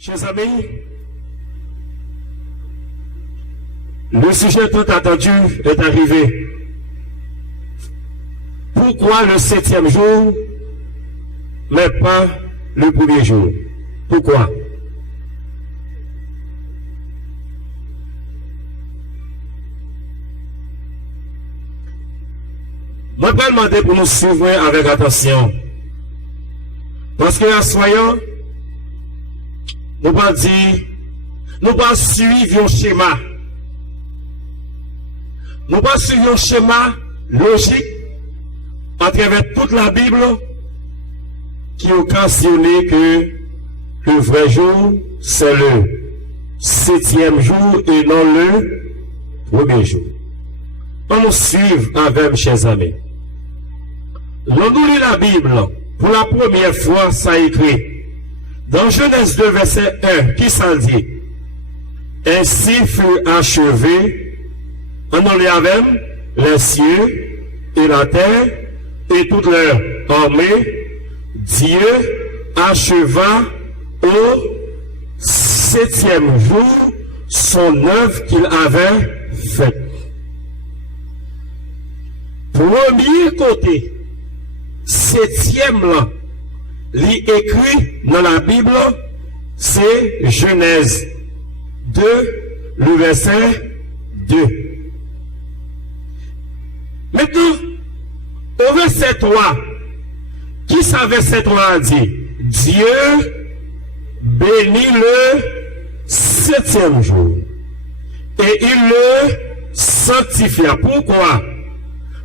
Chers amis, le sujet tant attendu est arrivé. Pourquoi le 7e jour, mais pas le premier jour? Pourquoi? Je vais demander pour nous suivre avec attention. Parce que en soyant, nous pas dire, nous pas suivre un schéma. Nous pas suivre un schéma logique à travers toute la Bible qui occasionne que le vrai jour, c'est le 7e jour et non le premier jour. On nous suivre avec, chers amis. L'on nous lit la Bible, pour la première fois, ça écrit, dans Genèse 2, verset 1, qui ça dit? Ainsi fut achevé, on nous lit avec, les cieux et la terre, et toute leur armée, Dieu acheva au 7e jour son œuvre qu'il avait faite. Premier côté, 7e là, l'écrit dans la Bible, c'est Genèse 2, le verset 2. Maintenant, au verset 3, qui ça verset 3 dit? Dieu bénit le 7e jour et il le sanctifia. Pourquoi?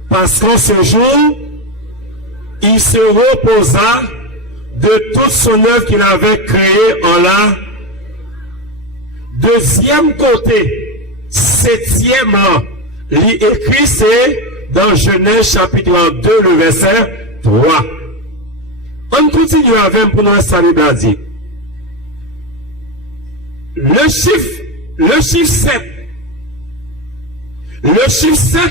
Parce qu'en ce jour, il se reposa de toute son œuvre qu'il avait créée en la. Deuxième côté, 7e là, l'écrit c'est dans Genèse chapitre 2, le verset 3. On continue avec pour nous sa Bible a dit. Le chiffre 7. Le chiffre 7,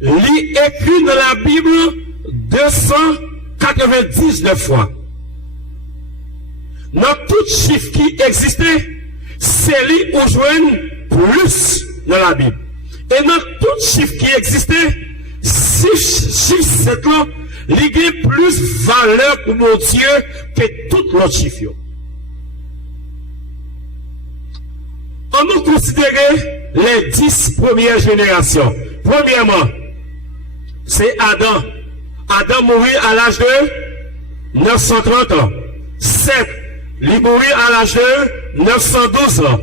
l'écrit dans la Bible 299 fois. Dans tout chiffre qui existait, c'est lui où joignent plus dans la Bible. Et dans tout chiffre qui existait, chiffre 7 là, il y a plus valeur pour mon Dieu que tout l'autre chiffre. On nous considérait les 10 premières générations. Premièrement, c'est Adam. Adam mourit à l'âge de 930 ans. 7, il mourit à l'âge de 912 ans.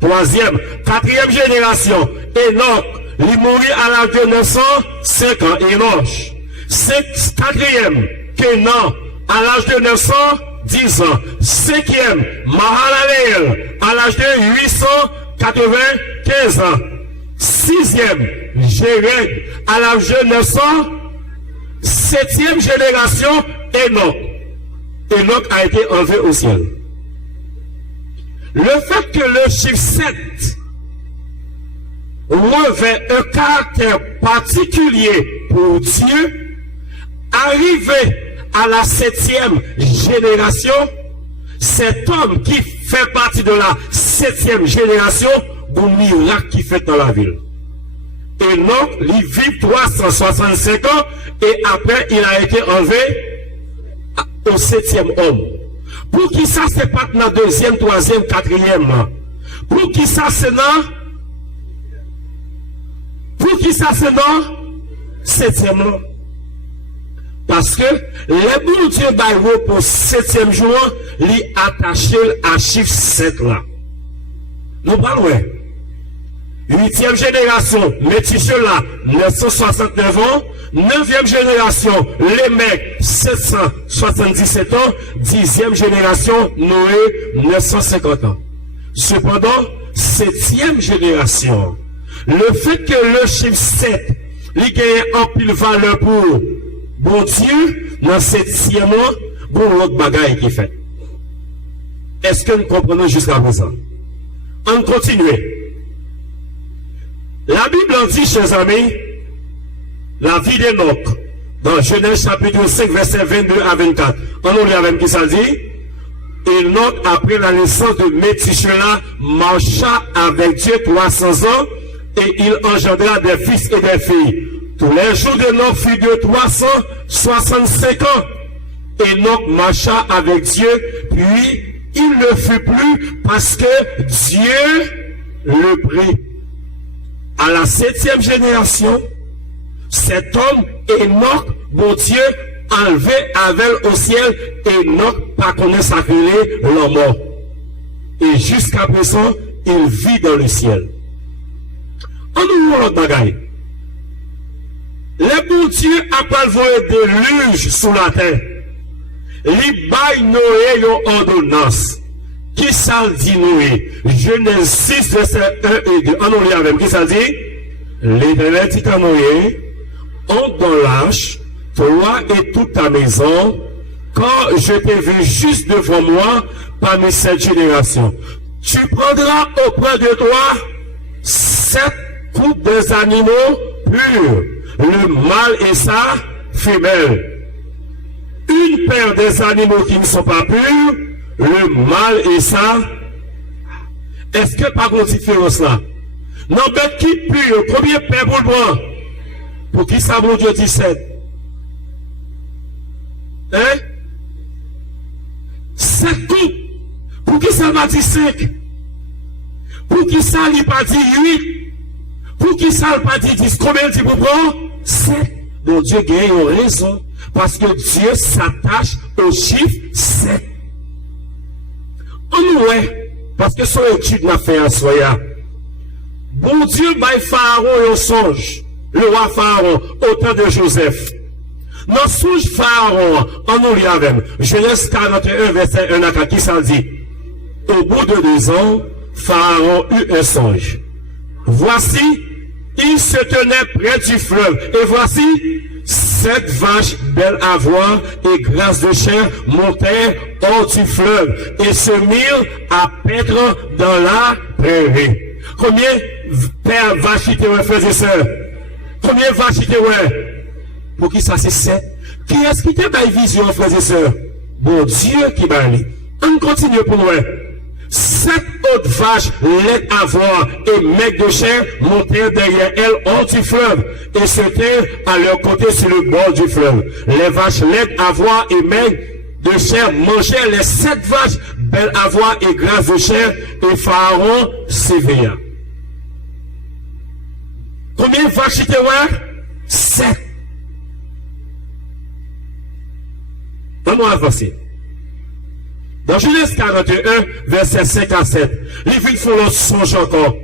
Troisième, quatrième génération, Enoch, il mourit à l'âge de 905 ans. Enoch. Quatrième, Kenan, à l'âge de 910 ans. Cinquième, Mahalalel, à l'âge de 895 ans. Sixième, Jéred, à l'âge de 900. Septième génération, Enoch. Enoch a été enlevé au ciel. Le fait que le chiffre 7 revêt un caractère particulier pour Dieu, arrivé à la 7e génération, cet homme qui fait partie de la 7e génération, pour miracle qui fait dans la ville. Et donc, il vit 365 ans et après, il a été enlevé au 7e homme. Pour qui ça, c'est pas dans le 2e, 3e, 4e. Pour qui ça, c'est dans. Pour qui ça, c'est dans 7e. Parce que les bons Dieu baillent pour 7e jour, lui attaché à chiffre 7 là. Nous parlons. 8e génération, Méticheux là, 969 ans. 9e génération, Lémec, 777 ans. 10e génération, Noé, 950 ans. Cependant, 7e génération, le fait que le chiffre 7, il gagne en pile valeur pour bon Dieu, dans 7e an, pour l'autre bagaille qui fait. Est-ce que nous comprenons jusqu'à présent? On continue. La Bible en dit, chers amis, la vie d'Enoch, dans Genèse chapitre 5, verset 22 à 24. On nous lit avec qui ça dit? Enoch, après la naissance de Métusela, marcha avec Dieu 300 ans et il engendra des fils et des filles. Tous les jours d'Enoch furent de 365 ans. Enoch marcha avec Dieu, puis il ne fut plus parce que Dieu le prit. À la 7e génération, cet homme, Enoch, bon Dieu, enlevé avec au ciel, Enoch, pas connaît sa la mort. Et jusqu'à présent, il vit dans le ciel. En nous voit l'autre bagaille. Le bon Dieu a pas envoyé déluge sous la terre. Li bay Noé yon ordonnance. Qui ça dit Noé? Genèse 6, verset 1 et 2. En nous lit avec. Qui ça dit? L'Éternel dit à Noé, entre dans l'arche, toi et toute ta maison, quand je t'ai vu juste devant moi parmi cette génération. Tu prendras auprès de toi 7 couples des animaux purs, le mâle et sa femelle. Une paire des animaux qui ne sont pas purs, le mâle et ça. Est-ce que par contre différence là? Non, bête qui pure, combien de paires pour le prendre? Pour qui ça mon Dieu 17? Hein? 7 coupes. Pour qui ça m'a dit 5? Pour qui ça n'a pas dit 8? Pour qui ça n'a pas dit 10? Combien de pour prendre? 7. Bon Dieu gagne une raison. Parce que Dieu s'attache au chiffre 7. On ouais, parce que son étude n'a fait un soya. Bon Dieu, by Pharaon et songe. Le roi Pharaon, au temps de Joseph. Dans songe Pharaon, on nous lit avec. Genèse 41, verset 1 à 4, qui s'en dit? Au bout de 2 ans, Pharaon eut un songe. Voici, il se tenait près du fleuve. Et voici, 7 vaches belles à voir et grasses de chair montèrent hors du fleuve et se mirent à paître dans la prairie. Combien père vaches qui étaient, frères et sœurs? Combien vaches qui étaient? Pour qui ça c'est 7? Qui est-ce qui était dans la vision, frères et sœurs? Bon Dieu qui m'a dit. On continue pour nous. 7 autres vaches laides à voir et maigres de chair montèrent derrière elles hors du fleuve et se tinrent à leur côté sur le bord du fleuve. Les vaches laides à voir et maigres de chair mangeaient les 7 vaches belles à voir et grasses de chair et Pharaon s'éveilla. Combien de vaches étaient là? 7. On va avancer. Dans Genèse 41, verset 5 à 7, les filles font leur songe encore.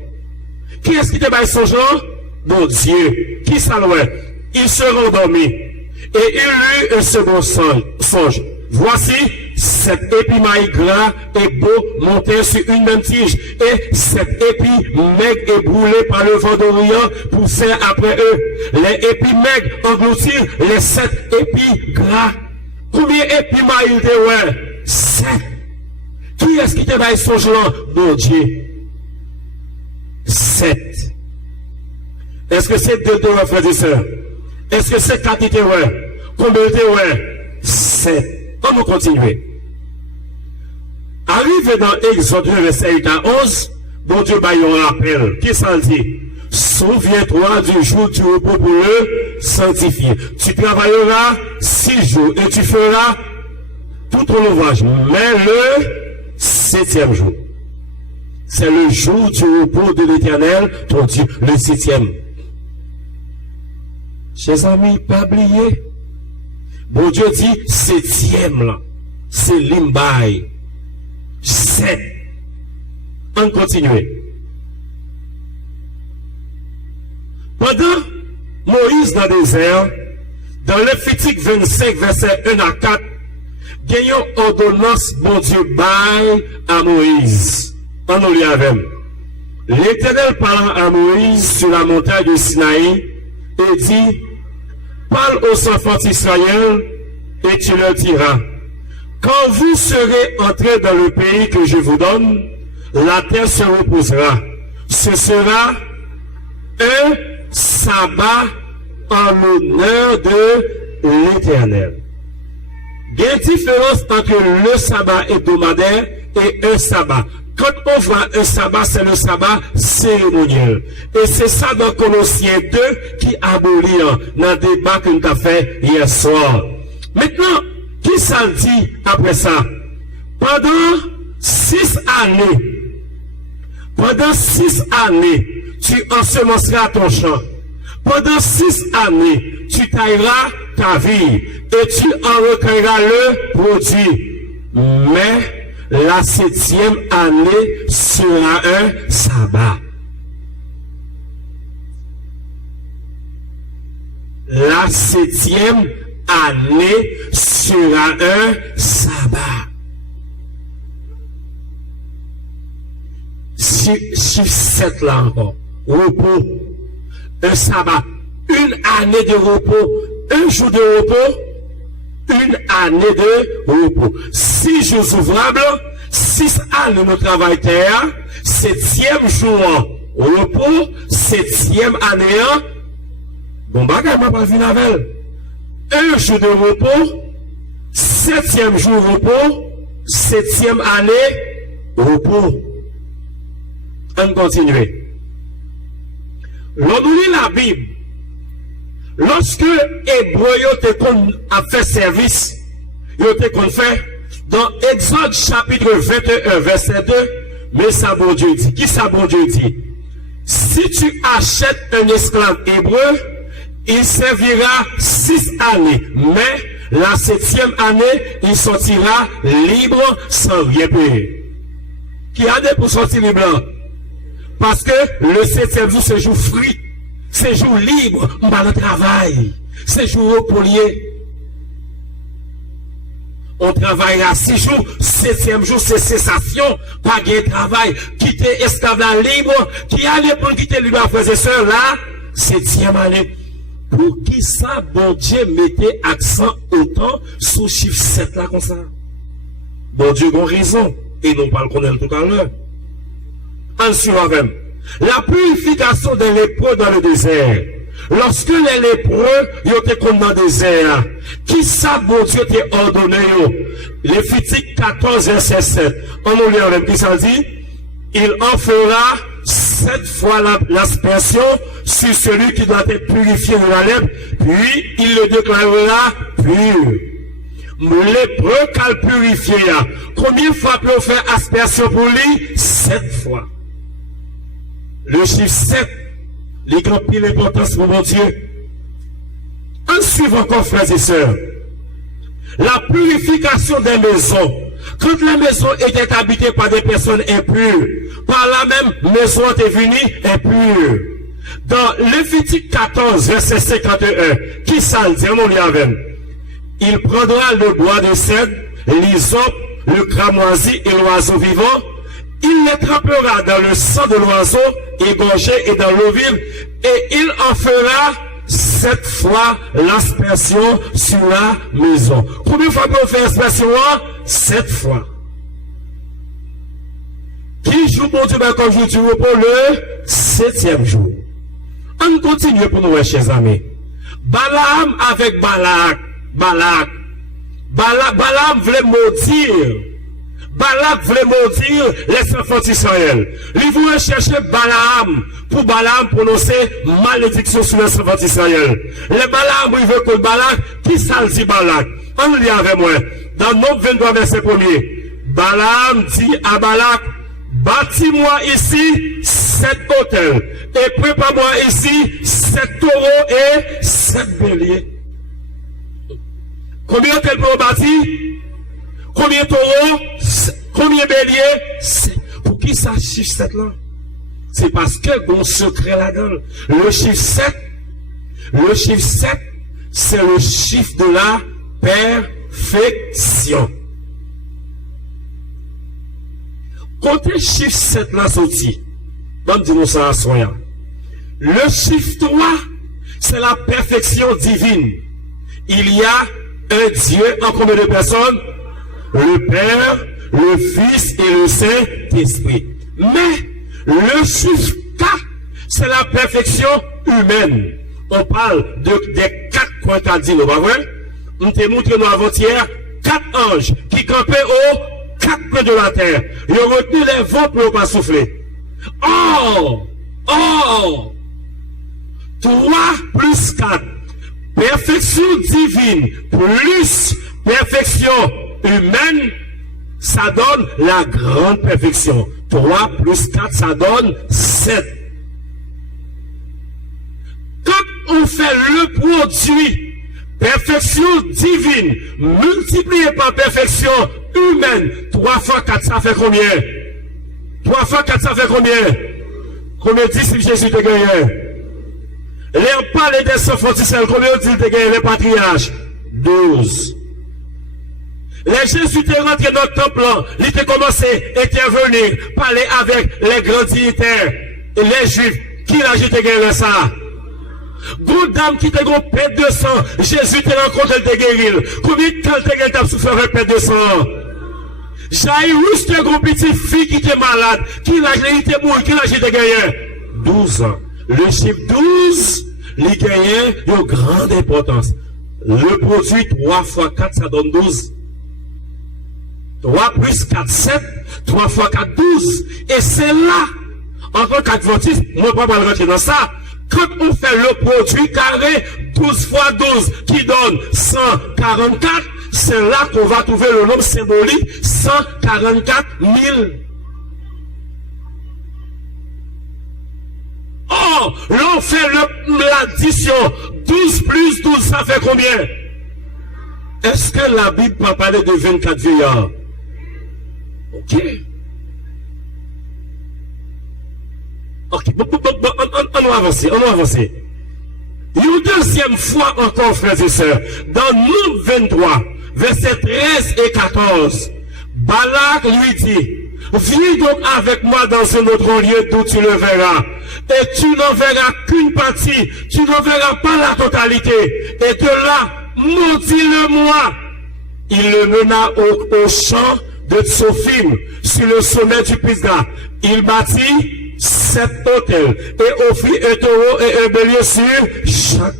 Qui est-ce qui te baille songe là? Bon Dieu. Qui ça l'ouest? Il se rendormit. Et il eut un second songe. Voici, 7 épis maïs gras et beaux montaient sur une même tige. Et 7 épis maigres et brûlés par le vent d'Orient poussèrent après eux. Les épis maigres engloutirent les 7 épis gras. Combien d'épis maïs étaient, ouais? 7. Qui est-ce qui te va son là? Bon Dieu. 7. Est-ce que c'est 2 frères et sœurs? Est-ce que c'est 4 étaient ouais? Combien étaient ouais? 7. On va continuer. Arrivé dans Exode 1, verset 8 à 11, bon Dieu va y rappel. Qui s'en dit? Souviens-toi du jour du repos pour le sanctifier. Tu travailleras 6 jours et tu feras tout ton ouvrage, mais le 7e jour. C'est le jour du repos de l'Éternel, ton Dieu, le 7e. Chers amis, pas oublier. Bon Dieu dit 7e là. C'est l'imbaï. 7. On continue. Pendant Moïse dans le désert, dans Lévitique 25, verset 1 à 4, gagnons ordonnance, bon Dieu, bail à Moïse. On nous lit avec. L'Éternel parlant à Moïse sur la montagne de Sinaï et dit, parle aux enfants d'Israël et tu leur diras, quand vous serez entrés dans le pays que je vous donne, la terre se reposera. Ce sera un sabbat en l'honneur de l'Éternel. Il y a une différence entre le sabbat hebdomadaire et un sabbat. Quand on voit un sabbat, c'est le sabbat cérémoniel. Et c'est ça dans Colossiens 2 qui abolit dans le débat que nous avons fait hier soir. Maintenant, qui ça dit après ça? Pendant 6 années, tu ensemenceras ton champ. Pendant 6 années, tu tailleras ta vie et tu en recueilleras le produit. Mais la 7e année sera un sabbat. La 7e année sera un sabbat. Chiffre 7 là encore. Repos. Un sabbat. Une année de repos. Un jour de repos. Une année de repos. 6 jours ouvrables. 6 années de travail terre. 7e jour repos. 7e année. Bon bagage m'a pas vu avec. Un jour de repos. 7e jour repos. 7e année repos. On continue. L'on lit la Bible. Lorsque Hébreu a fait service, il a fait dans Exode chapitre 21, verset 2, mais ça bon Dieu dit. Qui ça bon Dieu dit? Si tu achètes un esclave hébreu, il servira 6 années, mais la 7e année, il sortira libre sans rien payer. Qui a des pour sortir libre? Parce que le 7e jour, c'est jour free, c'est jour libre, on va le travail, c'est jour repolier. On travaillera 6 jours, 7e jour, c'est cessation, pas de travail, quitter esclavage libre, qui allait pour quitter libre, frères et sœurs, là, 7e année. Pour qui ça, bon Dieu, mettait accent autant sur chiffre 7 là, comme ça? Bon Dieu, a raison, et non pas le connaître tout à l'heure. Ensuite, la purification des lépreux dans le désert. Lorsque les lépreux étaient comme dans le désert, qui ça, bon Dieu, t'a ordonné? Lévitique 14, verset 7. On nous lit en qui ça dit? Il en fera 7 fois l'aspersion sur celui qui doit être purifié de la lèpre, puis il le déclarera pur. Lépreux qu'elle purifié, combien de fois peut-on faire aspersion pour lui? 7 fois. Le chiffre 7, les grands pile d'importance pour mon Dieu. En suivant encore, frères et sœurs, la purification des maisons. Quand la maison était habitée par des personnes impures, par la même maison est venue impure. Dans Lévitique 14, verset 51, qui ça le dit? On lit avec. Il prendra le bois de cèdre, l'hysope, le cramoisi et l'oiseau vivant. Il les trempera dans le sang de l'oiseau égorgé et dans l'eau vive, et il en fera 7 fois l'aspersion sur la maison. Combien de fois qu'on fait l'aspersion? 7 fois. Qui joue pour Dieu comme jour du repos? Le 7e jour. On continue pour nous, chers amis. Balaam avec Balak. Balaam voulait maudire. Balak voulait maudire les enfants d'Israël. Il voulait chercher Balaam pour Balaam prononcer malédiction sur les enfants d'Israël. Les Balaam, il veut que Balak, qui ça dit Balak? On lit avec moi. Dans Nombre 23, verset 1er. Balaam dit à Balak, bâtis-moi ici 7 hôtels et prépare-moi ici 7 taureaux et 7 béliers. Combien d'hôtels pour bâtir? Combien de taureaux? Combien de béliers? Pour qui ça chiffre 7 là? C'est parce que bon secret là-dedans. Le chiffre 7, c'est le chiffre de la perfection. Côté chiffre 7 là sorti, bon dis-nous ça à soin. Le chiffre 3, c'est la perfection divine. Il y a un Dieu en combien de personnes? Le Père, le Fils et le Saint-Esprit. Mais le chiffre 4, c'est la perfection humaine. On parle des 4 quintadilles, pas vrai? On te montre nous avant-hier 4 anges qui campaient aux 4 coins de la terre. Ils ont retenu les vents pour ne pas souffler. Or, 3 plus 4, perfection divine plus perfection humaine, ça donne la grande perfection. 3 plus 4, ça donne 7. Quand on fait le produit perfection divine multiplié par perfection humaine, 3 fois 4, ça fait combien? 3 fois 4, ça fait combien? Combien de disciples Jésus te gagné? Les parlé des enfants d'Israël, combien de disciples te gagné les patriarches? 12. Les Jésus étaient rentrés dans le temple, il était commencé à intervenir, parler avec les grands dignitaires et les juifs. Qui l'a jeté gagné ça? Grande dame qui était gros pète de sang, Jésus te rencontré, elle te guéri. Combien de temps te gagné t'as souffert avec pète de sang? Jairus, te gros petite fille qui était malade, qui l'a jeté mort, qui l'a jeté gagné? 12 ans. Le chiffre 12, il gagne une grande importance. Le produit 3 fois 4, ça donne 12. 3 plus 4, 7. 3 fois 4, 12. Et c'est là, en tant qu'adventiste, moi, pas mal rentrer dans ça. Quand on fait le produit carré, 12 fois 12, qui donne 144, c'est là qu'on va trouver le nombre symbolique 144 000. Oh, l'on fait l'addition. 12 plus 12, ça fait combien? Est-ce que la Bible peut parler de 24 vieillards? Ok. Ok, on va avancer. Une deuxième fois encore, frères et sœurs, dans Nombre 23, versets 13 et 14, Balak lui dit, viens donc avec moi dans un autre lieu d'où tu le verras. Et tu n'en verras qu'une partie, tu n'en verras pas la totalité. Et de là, maudis-le-moi. Il le mena au champ de Tsophim, sur le sommet du Pisgah. Il bâtit 7 autels, et offrit un taureau et un bélier sur chaque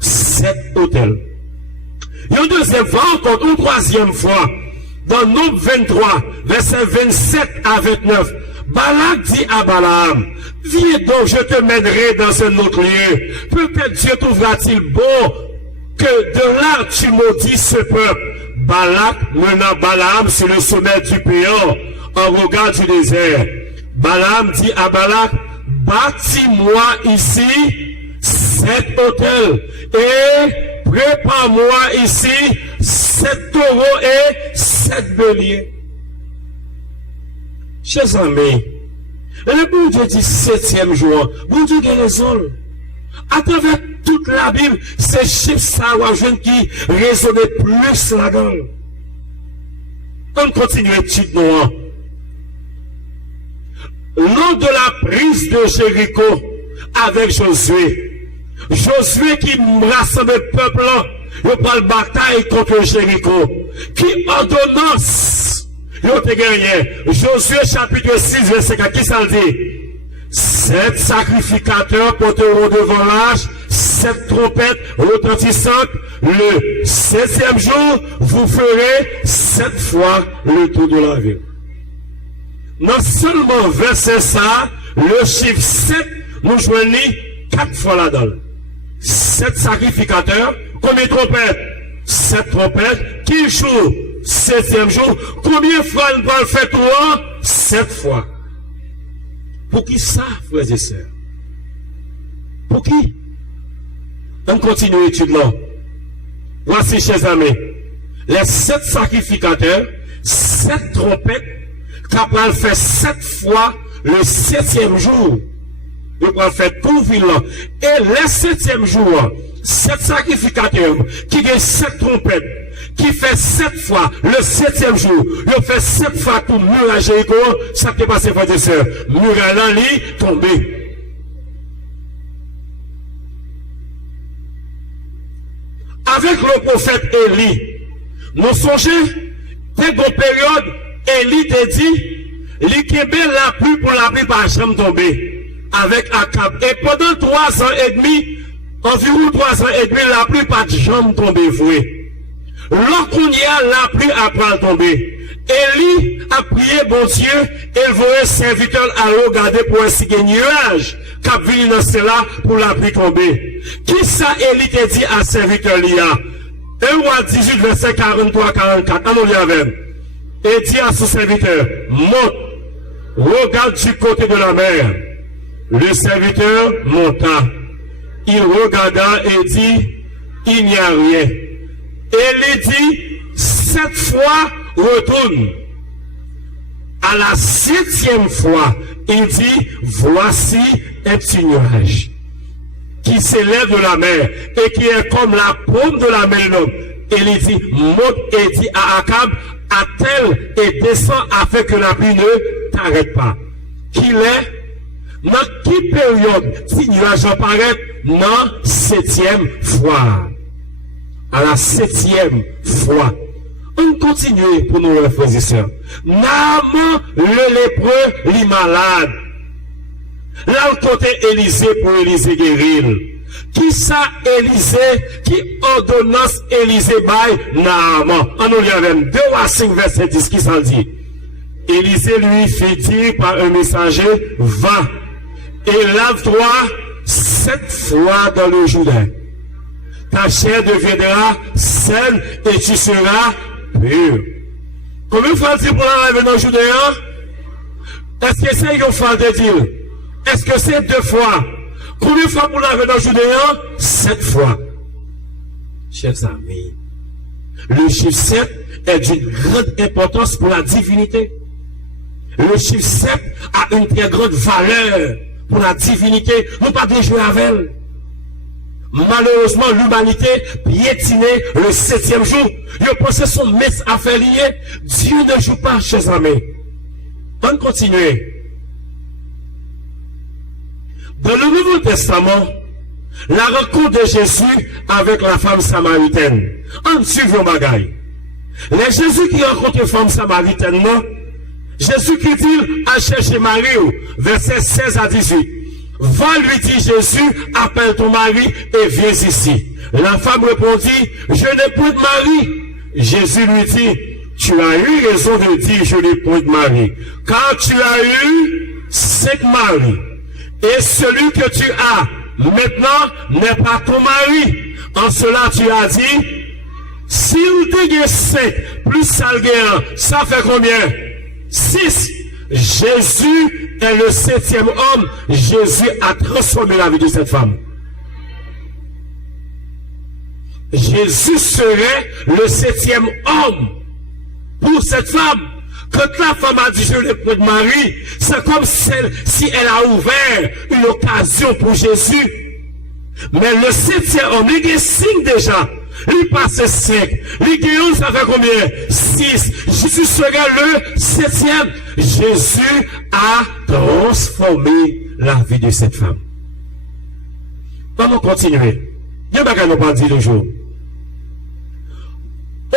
7 autels. Une deuxième fois, encore une troisième fois, dans Nombre 23, versets 27 à 29, Balak dit à Balaam, viens donc, je te mènerai dans un autre lieu. Peut-être Dieu trouvera-t-il bon que de là tu maudis ce peuple. Balak mena Balaam sur le sommet du Péor, en regard du désert. Balaam dit à Balak, bâtis-moi ici 7 autels et prépare-moi ici 7 taureaux et 7 béliers. Chers amis, le bon Dieu dit 7e jour. Bon Dieu a raison. À travers toute la Bible, ces chiffres ça qui résonnaient plus là-dedans. On continue l'étude noire. Lors de la prise de Jéricho avec Josué, Josué qui rassemble le peuple, il prend la bataille contre Jéricho, qui ordonnance, il a gagné. Josué chapitre 6, verset 4, qui ça le dit? 7 sacrificateurs porteront devant l'âge, 7 trompettes retentissantes. Le 7e jour, vous ferez 7 fois le tour de la ville. Non seulement verset ça, le chiffre 7, nous joignons 4 fois là-dedans. 7 sacrificateurs, combien de trompettes? 7 trompettes, qui joue 7e jour, combien de fois nous allons faire tout? 7 fois. Pour qui ça, frères et sœurs? Pour qui? On continue l'étude là. Voici, chers amis, les 7 sacrificateurs, 7 trompettes, qu'après faire 7 fois le 7e jour. Il va faire tout ville là. Et le 7e jour, 7 sacrificateurs, qui ont 7 trompettes, qui fait 7 fois le 7e jour, il fait 7 fois tout mur à Jéricho, ça qui est passé, frères et sœurs. Mur à l'année, tombé. Avec le prophète Élie, nous songeons, dès une période, Élie te dit, l'équibé la pluie pour la pluie par jamais tombé, avec Akab. Et pendant 3 ans et demi, environ 3 ans et demi, la pluie par jamais tombé voué. Lorsqu'on y a, la pluie après tomber. Élie a prié, bon Dieu, et voyait serviteur à regarder pour ainsi que nuage, qui venu dans cela pour la pluie tomber. Qui ça Élie t'a dit à serviteur Lia? 1 roi 18, verset 43-44. Allons lire avec. Et dit à son serviteur, monte, regarde du côté de la mer. Le serviteur monta. Il regarda et dit, il n'y a rien. Élie dit, 7 fois, retourne. À la 7e fois, il dit, voici un petit nuage qui s'élève de la mer et qui est comme la paume de la main de l'homme. Il dit, monte et dit à Akab, attelle et descend afin que la pluie ne t'arrête pas. Qu'il est, dans quelle période, si nuage apparaît, dans 7e fois. À la 7e fois. On continue pour nous, frères et sœurs. Naaman, le lépreux, les malades. Là, le côté Élisée pour Élisée guérir. Qui ça Élisée, qui ordonnance Élisée bail Naaman. On nous lit avec 2 à 5 verset 10 qui s'en dit. Élisée lui fit dire par un messager, va et lave-toi 7 fois dans le Jourdain. Ta chair deviendra saine et tu seras pur. Combien de fois dit pour la laver dans le Jourdain? Est-ce que c'est une fois de dire? Est-ce que c'est 2 fois? Combien de fois pour laver dans le Jourdain? 7 fois. Chers amis, le chiffre 7 est d'une grande importance pour la divinité. Le chiffre 7 a une très grande valeur pour la divinité. Nous ne pouvons pas jouer avec elle. Malheureusement, l'humanité piétinait le 7e jour. Il pensait son messe à faire lier. Dieu ne joue pas, chers amis. On continue. Dans le Nouveau Testament, la rencontre de Jésus avec la femme samaritaine. On suit vos bagailles. Les Jésus qui rencontre une femme samaritaine, non? Jésus qui dit à chercher Marie, verset 16 à 18. Va, lui dit Jésus, appelle ton mari et viens ici. La femme répondit, je n'ai point de mari. Jésus lui dit, tu as eu raison de dire, je n'ai point de mari. Car tu as eu 5 maris. Et celui que tu as maintenant n'est pas ton mari. En cela tu as dit, si vous avez 5 plus ça, ça fait combien? 6. Jésus est le 7e homme. Jésus a transformé la vie de cette femme. Jésus serait le 7e homme pour cette femme. Quand la femme a dit je n'ai point de mari, c'est comme si elle a ouvert une occasion pour Jésus. Mais le 7e homme, il est 5 déjà. Il passe 5. Les guéons, ça fait combien? 6. Jésus serait le 7e. Jésus a transformé la vie de cette femme. Allons continuer. Il y a pas qu'on pas dit toujours.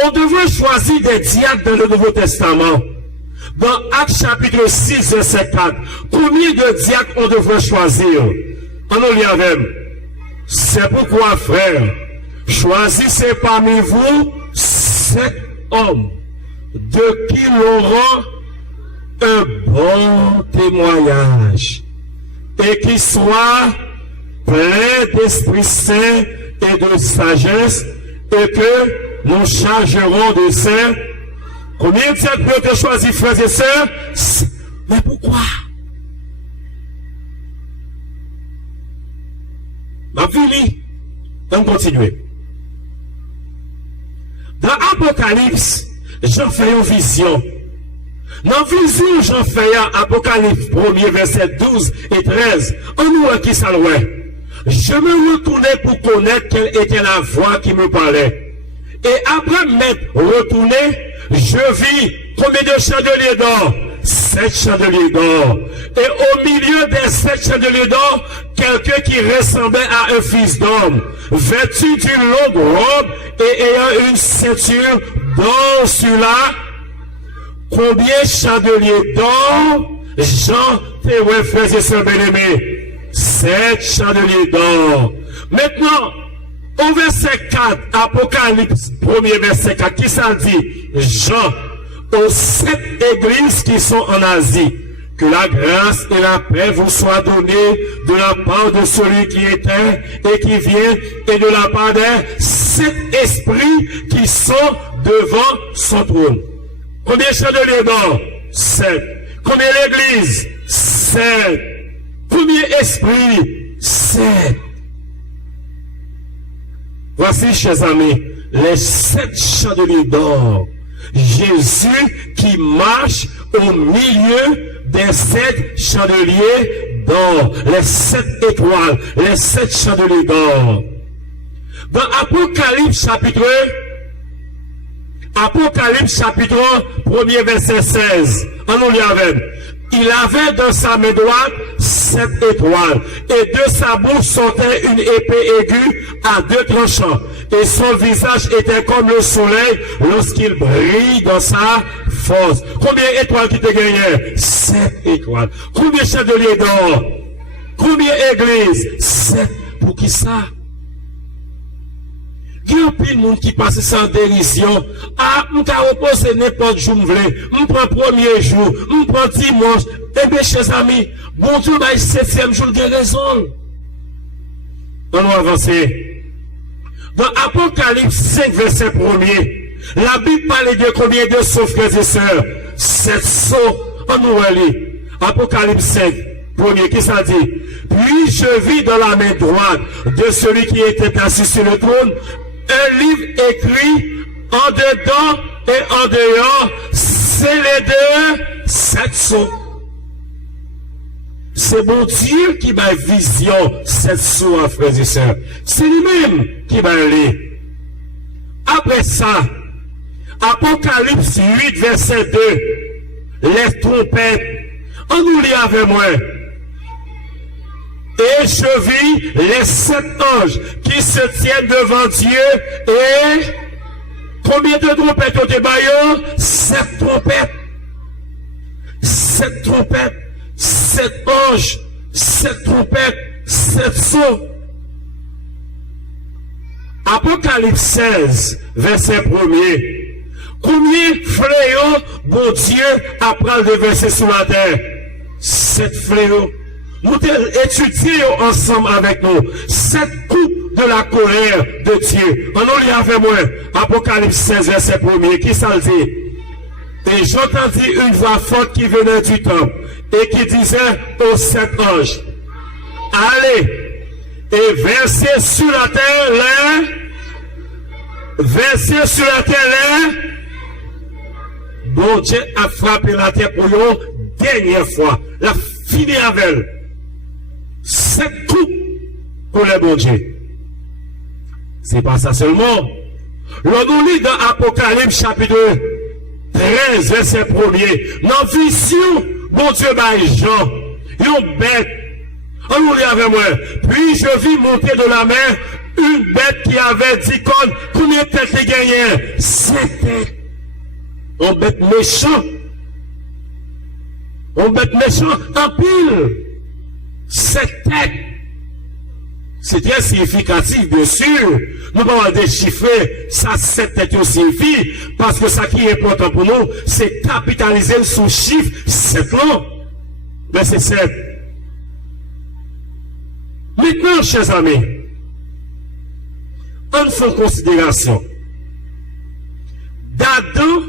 On devrait choisir des diacres dans le Nouveau Testament. Dans Actes chapitre 6, verset 4. Combien de diacres on devrait choisir? On lit avec. C'est pourquoi, frère, choisissez parmi vous 7 hommes de qui l'aura un bon témoignage et qui soient pleins d'Esprit Saint et de sagesse et que nous chargerons de saints. Combien de temps peut être choisi, frères et sœurs? Mais pourquoi? Ma fille, on continue. Dans l'Apocalypse, Jean fait une vision. Dans la vision, Jean fait Apocalypse 1er, verset 12 et 13. On nous voit qui ça loin. Je me retournais pour connaître quelle était la voix qui me parlait. Et après m'être retourné, je vis combien de chandeliers d'or? 7 chandeliers d'or. Et au milieu des 7 chandeliers d'or, quelqu'un qui ressemblait à un fils d'homme, vêtu d'une longue robe et ayant une ceinture d'or sur la. Combien de chandeliers d'or? Jean, tes frères et sœurs bien-aimés. 7 chandeliers d'or. Maintenant, Au verset 4, Apocalypse 1er verset 4, qui ça dit? Jean, aux 7 églises qui sont en Asie, que la grâce et la paix vous soient données de la part de celui qui était et qui vient et de la part des 7 esprits qui sont devant son trône. Combien de chandeliers d'or? 7. Combien l'église? 7. Combien esprit? 7. Voici, chers amis, les 7 chandeliers d'or. Jésus qui marche au milieu des 7 chandeliers d'or, les 7 étoiles, les 7 chandeliers d'or. Dans Apocalypse chapitre 1er verset 16, on nous lit avec. Il avait dans sa main droite 7 étoiles, et de sa bouche sortait une épée aiguë à 2 tranchants, et son visage était comme le soleil lorsqu'il brille dans sa force. Combien d'étoiles qui te gagnaient? 7 étoiles. Combien de chandeliers d'or? Combien d'églises? 7. Pour qui ça? Il y a plein de monde qui passe sans dérision. Ah, je peux reposer n'importe jour, je prends premier jour, je prends dimanche. Eh bien, chers amis, bon Dieu, le 7e jour de raison. On va avancer. Dans Apocalypse 5, verset 1er, la Bible parle de combien de sauts, frères et sœurs? 7 sauts. On nous lit. Apocalypse 5, 1er, qui ça dit? Puis je vis dans la main droite de celui qui était assis sur le trône un livre écrit en dedans et en dehors, c'est les deux 7 sauts. C'est mon Dieu qui m'a vision 7 sauts, frères et sœurs. C'est lui-même qui m'a lu. Après ça, Apocalypse 8, verset 2, les trompettes. On nous lit avec moi. Et je vis les 7 anges qui se tiennent devant Dieu et combien de trompettes au débaillon? 7 trompettes. 7 trompettes, 7 anges, 7 trompettes, 7 sceaux. Apocalypse 16, verset 1er. Combien fléaux, bon Dieu, après le verset sur la terre? 7 fléaux. Nous étudions ensemble avec nous 7 coupes de la colère de Dieu. On nous lit avec moi. Apocalypse 16, verset 1er. Qui ça le dit? Et j'entendis une voix forte qui venait du temple et qui disait aux 7 anges, allez et versez sur la terre versez sur la terre bon Dieu a frappé la terre pour une dernière fois. La fini avec elle. 7 coupes pour les bon Dieu. C'est pas ça seulement. L'on nous lit dans Apocalypse chapitre 13, verset 1er. Dans vision, bon Dieu, Jean, une bête. On nous lit avec moi. Puis je vis monter de la mer une bête qui avait 10 cornes. Combien de têtes les gagnait? 7 têtes. On bête méchant. On bête méchant en pile. 7 têtes. C'est très significatif, bien sûr. Nous allons déchiffrer ça, 7 têtes signifie, parce que ça qui est important pour nous, c'est capitaliser sur le chiffre 7 ans. Mais c'est 7. Maintenant, chers amis, on fait considération. D'Adam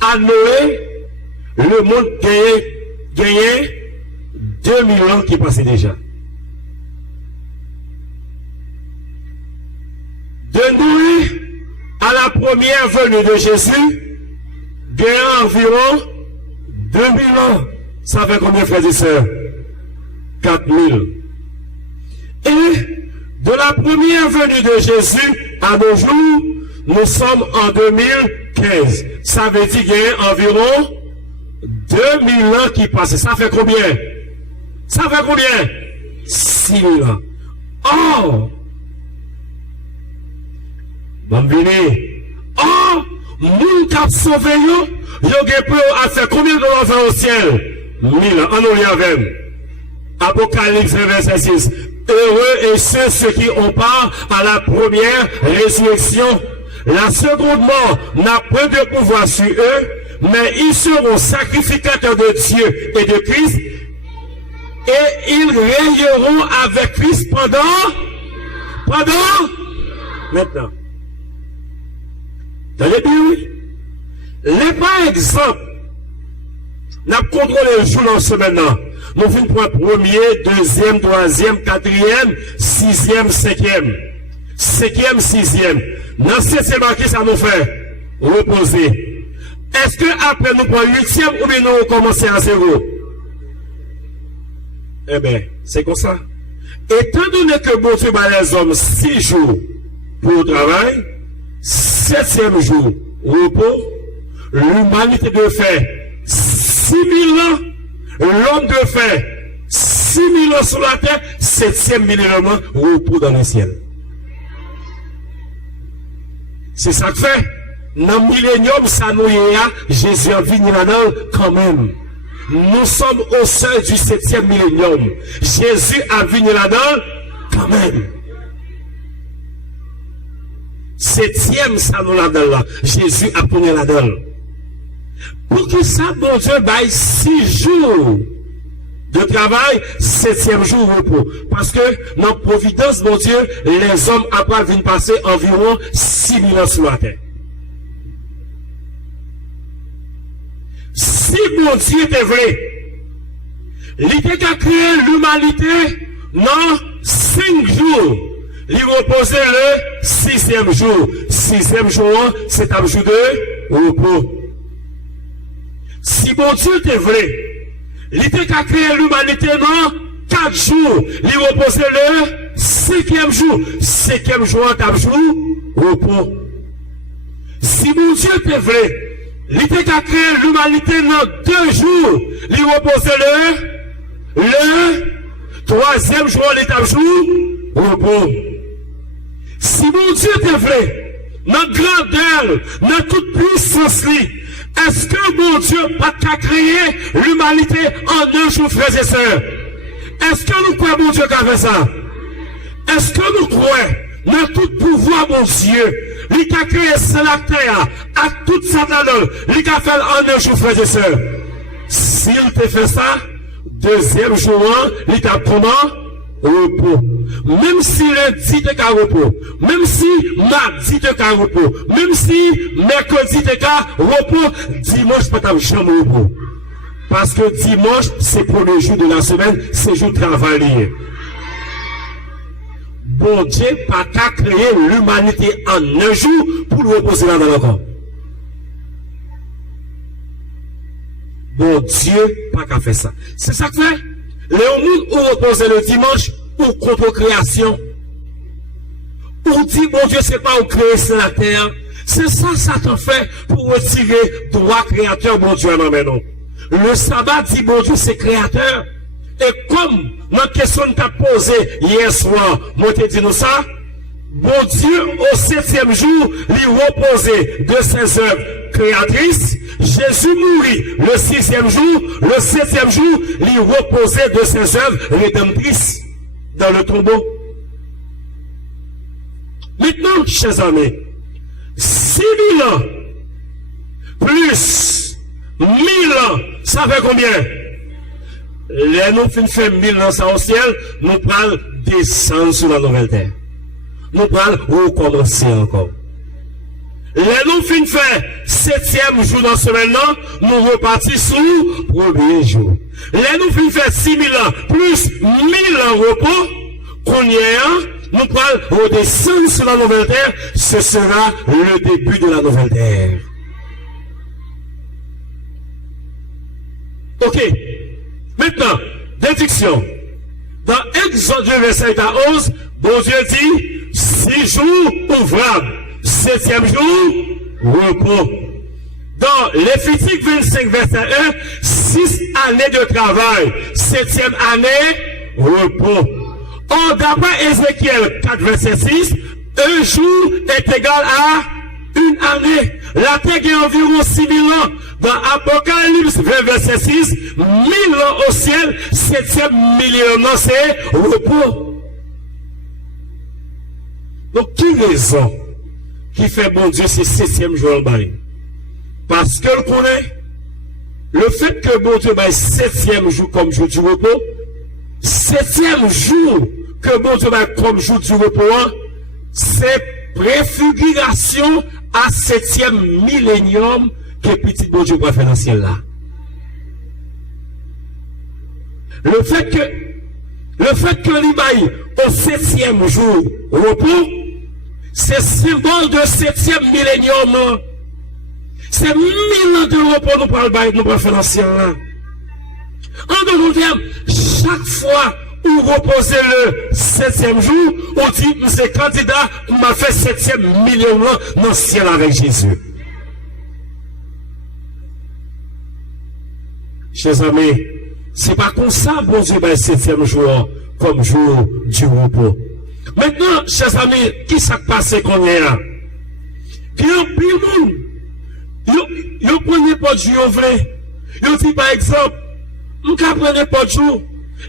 à Noé, le monde gagnait 2000 ans qui passaient déjà. De Noé à la première venue de Jésus, gagnait environ 2000 ans. Ça fait combien, frères et sœurs? 4000. Et de la première venue de Jésus à nos jours, nous sommes en 2015. Ça veut dire qu'il y a environ 2000 ans qui passent. Ça fait combien? Ça fait combien? 6000 ans. Oh! Bon, venez. Oh! Moun kap sauvé yo, yo gepe a fait combien de l'enfant au ciel? 1000 ans. On nous y avait. Apocalypse verset 6. Heureux et ceux qui ont part à la première résurrection. La seconde mort n'a pas de pouvoir sur eux, mais ils seront sacrificateurs de Dieu et de Christ, et ils régneront avec Christ maintenant. Dans les Bibles, les par exemple, nous contrôlé le jour dans ce maintenant. Nous venons pour un premier, deuxième, troisième, quatrième, sixième, cinquième. Cinquième, sixième. Dans septième marqué, ça nous fait reposer. Est-ce que après nous prenons huitième ou bien nous commençons à zéro? Eh bien, c'est comme ça. Étant donné que bon Dieu bat les hommes 6 jours pour le travail, septième jour, repos, l'humanité de faire 6000 ans, l'homme de faire 6000 ans sur la terre, septième millénaire, repos dans le ciel. C'est ça que fait. Dans le millénium, ça nous y a, Jésus a venu là-dedans quand même. Nous sommes au sein du septième millénium. Jésus a venu là-dedans quand même. Septième, ça nous là-dedans là. Jésus a venu là-dedans. Pour que ça, bon Dieu, baille 6 jours de travail, septième jour repos. Parce que, dans la providence, mon Dieu, les hommes après viennent passer environ 6000 ans sur la terre. Si mon Dieu était vrai, il était qu'à créer l'humanité dans 5 jours. Il reposait le 6e jour. 6e jour, c'est un jour de repos. Si mon Dieu était vrai, il était qu'à créer l'humanité dans 4 jours. Il reposait le 5e jour. 5e jour, un jour, repos. Si mon Dieu était vrai, il était qu'à créer l'humanité dans 2 jours. Il reposait le 3e jour, l'étape jour, repos. Si mon Dieu était vrai, dans grandeur, dans toute puissance, est-ce que mon Dieu n'a pas créé l'humanité en 2 jours, frères et sœurs? Est-ce que nous croyons mon Dieu qui a fait ça? Est-ce que nous croyons dans tout pouvoir, mon Dieu? Il a créé la terre à toute sa talent. Il a fait en 2 jours, frères et sœurs. S'il te fait ça, 2e jour, il a comment? Repos. Même si lundi te ka repos, même si mardi te ka repos, même si mercredi te ka repos, dimanche pas ta chambre repos. Parce que dimanche, c'est pour le jour de la semaine, c'est jour de travail. Bon Dieu pas qu'à créer l'humanité en 1 jour pour le reposer là dans le corps. Bon Dieu pas qu'à faire ça. C'est ça que fait. Les gens où reposer le dimanche ou contre création. Ou dit bon Dieu c'est pas où créer sur la terre. C'est ça Satan fait pour retirer droit créateur bon Dieu non mais non. Le sabbat dit bon Dieu c'est créateur. Et comme ma question t'a posé hier soir, moi te dit nous ça, bon Dieu au 7e jour, il reposait de ses œuvres créatrices. Jésus mourit le 6e jour, le 7e jour, il reposait de ses œuvres rédemptrices dans le tombeau. Maintenant, chers amis, 6000 ans plus 1000 ans, ça fait combien? Les nous fait 1000 ans ça au ciel, nous prenons descendre sur la nouvelle terre. Nous prenons recommencer encore. Les nous fin fait 7e jour dans ce semaine, nous repartissons sur le 1er jour. Les nous fin fait 6000 ans plus 1000 ans repos, qu'on y est, nous prenons redescendre sur la nouvelle terre, ce sera le début de la nouvelle terre. Ok. Maintenant, déduction. Dans Exode verset 11, bon Dieu dit, 6 jours ouvrables, 7e jour, repos. Dans Lévitique 25 verset 1, 6 années de travail, 7e année, repos. Or, d'après Ézéchiel 4 verset 6, 1 jour est égal à 1 année. La terre est environ 6000 ans. Dans Apocalypse 20 verset 6, 1000 ans au ciel, 7e millénaire, c'est repos. Donc, qui raison qui fait bon Dieu c'est 7e jour en bail? Parce que le connaît, le fait que bon Dieu bail 7e jour comme jour du repos, 7e jour que bon Dieu bail comme jour du repos, c'est préfiguration à 7e millénium que petit bon Dieu va faire dans le ciel là. Le fait que l'Ibaï au 7e jour repos, c'est symbole de 7e millénium. C'est 1000 ans de repos nous pour faire dans le ciel là. En d'autres termes, chaque fois où reposez le 7e jour, on dit, c'est candidat, m'a fait 7e millénium dans le ciel avec Jésus. Chers amis, c'est pas comme ça, bon Dieu, le 7e jour, comme jour du repos. Maintenant, chers amis, qui s'est passé qu'on est là? Qui a pris le monde? Yo prenez pas de jour vrai. Yo dit par exemple, on prenez pas de jour.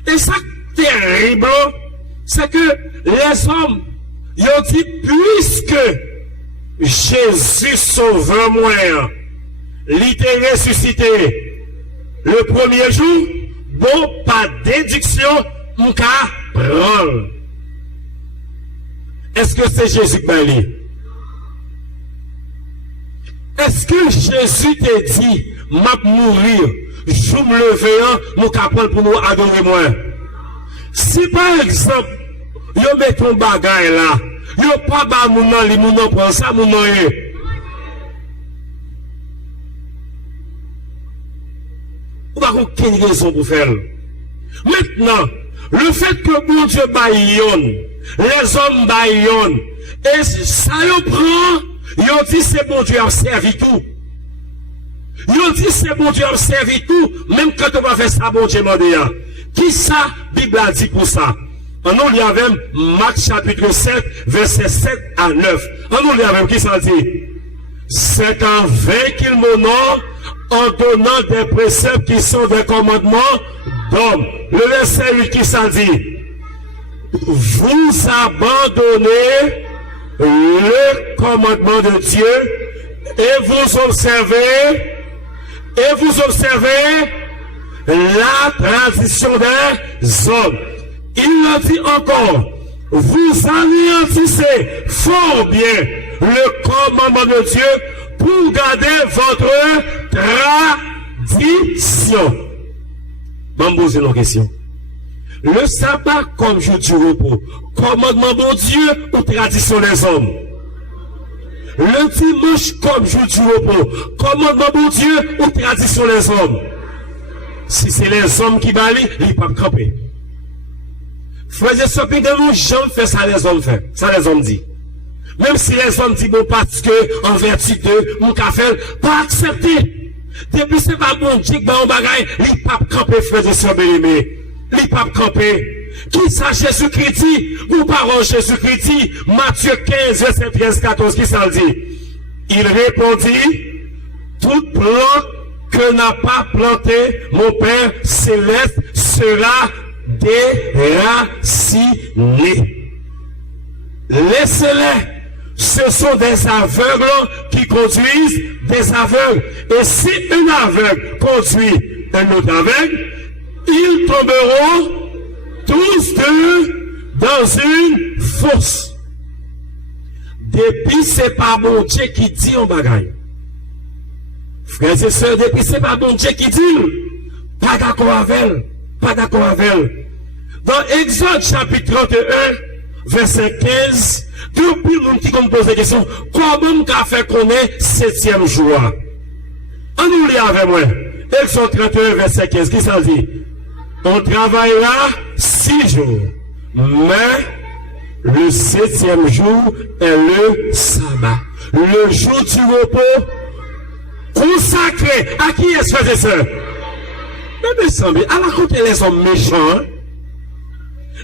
Et ça terrible, c'est que les hommes, yo dit puisque Jésus sauveur moi, il était ressuscité le premier jour, bon par déduction, on prendre. Est-ce que c'est Jésus qui m'a dit? Est-ce que Jésus t'a dit, m'a mourir, je me lever, mon capable pour nous adorer moi? Si par exemple, yo met ton bagage là, yo pas ba mon nom, li mon nom prend ça, mon nom est. Ou pas aucune raison pour faire. Maintenant, le fait que bon Dieu baillonne, les hommes baillonnent, et ça yo prend, yo dit c'est bon Dieu a servi tout. Yo dit c'est bon Dieu a servi tout, même quand on va faire ça, bon Dieu m'a dit. Qui ça, Bible a dit pour ça? En nous, il y avait Marc chapitre 7, verset 7 à 9. En nous, il y avait qui ça dit? C'est en vain qu'il m'honore en donnant des préceptes qui sont des commandements d'hommes. Le verset 8 qui ça dit? Vous abandonnez le commandement de Dieu et vous observez la tradition des hommes. Il a dit encore, vous anéantissez fort bien le commandement de Dieu pour garder votre tradition. Je vais poser une question. Le sabbat comme jour du repos, commandement de Dieu ou tradition des hommes? Le dimanche comme jour du repos, commandement de Dieu ou tradition des hommes? Si c'est les hommes qui balient, ils ne peuvent pas camper. Frères et sœurs, nous jamais fait ça, les hommes fait. Ça, les hommes disent. Même si les hommes disent, bon, parce que, en vertu de mon café, pas accepter. Depuis c'est pas bon Dieu, ben, on bagaille, ils ne peuvent pas camper, frères et sœurs, bien-aimés. Ils ne peuvent pas camper. Qui ça, Jésus-Christ dit, ou parole Jésus-Christ dit, Matthieu 15, verset 13, 14, qui ça dit? Il répondit, toute plante que n'a pas planté mon Père céleste sera déraciné. Laissez-les. Ce sont des aveugles qui conduisent des aveugles. Et si un aveugle conduit un autre aveugle, ils tomberont tous deux dans une fosse. Depuis c'est pas bon Dieu qui dit en bagaille. Frères et sœurs, depuis c'est pas bon Dieu qui dit, pas d'accord avec elle, pas d'accord avec elle. Dans Exode chapitre 31, verset 15, depuis le monde qui pose la question, comment on a fait qu'on est 7e jour? On nous lit avec moi. Exode 31, verset 15, qui ça dit? On travaillera 6 jours, mais le 7e jour est le sabbat. Le jour du repos consacré. À qui est-ce que c'est ça? Mais mes amis, à la côté les hommes méchants,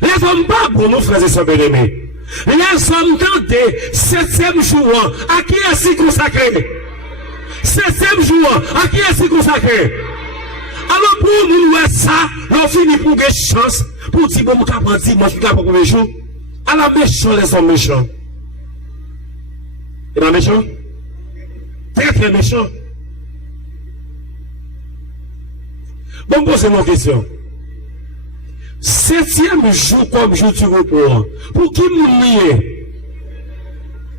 les hommes pas pour nous, frères et sœurs bien-aimés. Les hommes tentés, 7e jour, à qui est-ce consacré? 7e jour, à qui est-ce consacré? Alors pour nous, ça, on finit pour gagner chance, pour dire, bon, je suis capable de dire, moi, je suis capable de jour. À la méchant, les hommes méchants. Et pas méchant? Très très méchant. Bon, posez-moi une question. 7e jour comme jour du repos. Pour qui moun lié?